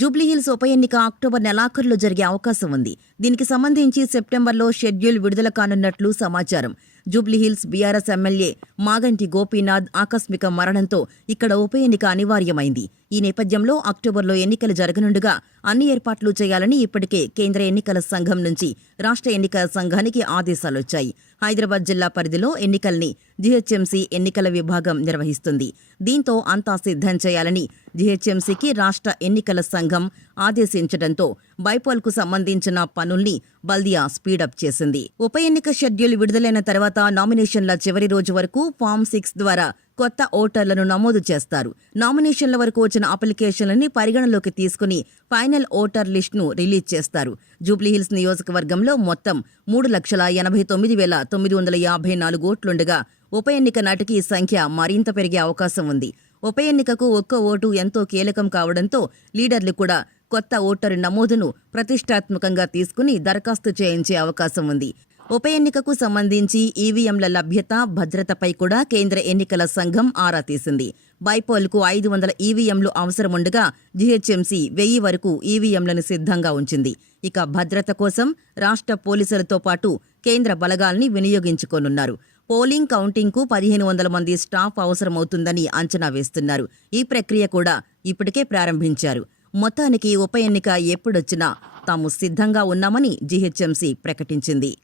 జూబ్లీహిల్స్ ఉప ఎన్నిక అక్టోబర్ నెలాఖరులో జరిగే అవకాశం ఉంది. దీనికి సంబంధించి సెప్టెంబర్లో షెడ్యూల్ విడుదల కానున్నట్లు సమాచారం. Jubilee Hills BRS MLA Maganti Gopinath ఆకస్మిక మరణంతో ఇక్కడ ఉప ఎన్నిక అనివార్యమైంది. ఈ నేపథ్యంలో అక్టోబర్లో ఎన్నికలు జరగనుండగా అన్ని ఏర్పాట్లు చేయాలని ఇప్పటికే కేంద్ర ఎన్నికల సంఘం నుంచి రాష్ట్ర ఎన్నికల సంఘానికి ఆదేశాలొచ్చాయి. హైదరాబాద్ జిల్లా పరిధిలో ఎన్నికల్ని జీహెచ్ఎంసీ ఎన్నికల విభాగం నిర్వహిస్తుంది. దీంతో అంతా సిద్ధం చేయాలని జీహెచ్ఎంసీకి రాష్ట్ర ఎన్నికల సంఘం ఆదేశించడంతో బైపోల్కు సంబంధించిన పనుల్ని బల్దియా స్పీడప్ చేసింది. ఉప ఎన్నిక షెడ్యూల్ విడుదలైన తర్వాత నామినేషన్ల చివరి రోజు వరకు ఫామ్ సిక్స్ ద్వారా కొత్త ఓటర్లను నమోదు చేస్తారు. నామినేషన్ల వరకు వచ్చిన అప్లికేషన్లని పరిగణలోకి తీసుకుని ఫైనల్ ఓటర్ లిస్టును రిలీజ్ చేస్తారు. జూబ్లీహిల్స్ నియోజకవర్గంలో మొత్తం మూడు లక్షల ఎనభై తొమ్మిది వేల తొమ్మిది వందల యాభై నాలుగు ఓట్లుండగా ఉప ఎన్నిక నాటికి ఈ సంఖ్య మరింత పెరిగే అవకాశం ఉంది. ఉప ఎన్నికకు ఒక్క ఓటు ఎంతో కీలకం కావడంతో లీడర్లు కూడా కొత్త ఓటరు నమోదును ప్రతిష్టాత్మకంగా తీసుకుని దరఖాస్తు చేయించే అవకాశం ఉంది. ఉప ఎన్నికకు సంబంధించి ఈవీఎంల లభ్యత భద్రతపై కూడా కేంద్ర ఎన్నికల సంఘం ఆరా తీసింది. బైపోల్కు ఐదు వందల ఈవీఎంలు అవసరముండగా జీహెచ్ఎంసీ వెయ్యి వరకు ఈవీఎంలను సిద్ధంగా ఉంచింది. ఇక భద్రత కోసం రాష్ట్ర పోలీసులతో పాటు కేంద్ర బలగాల్ని వినియోగించుకోనున్నారు. పోలింగ్ కౌంటింగ్కు పదిహేను వందల మంది స్టాఫ్ అవసరమవుతుందని అంచనా వేస్తున్నారు. ఈ ప్రక్రియ కూడా ఇప్పటికే ప్రారంభించారు. మొత్తానికి ఉప ఎన్నిక ఎప్పుడొచ్చినా తాము సిద్ధంగా ఉన్నామని జీహెచ్ఎంసీ ప్రకటించింది.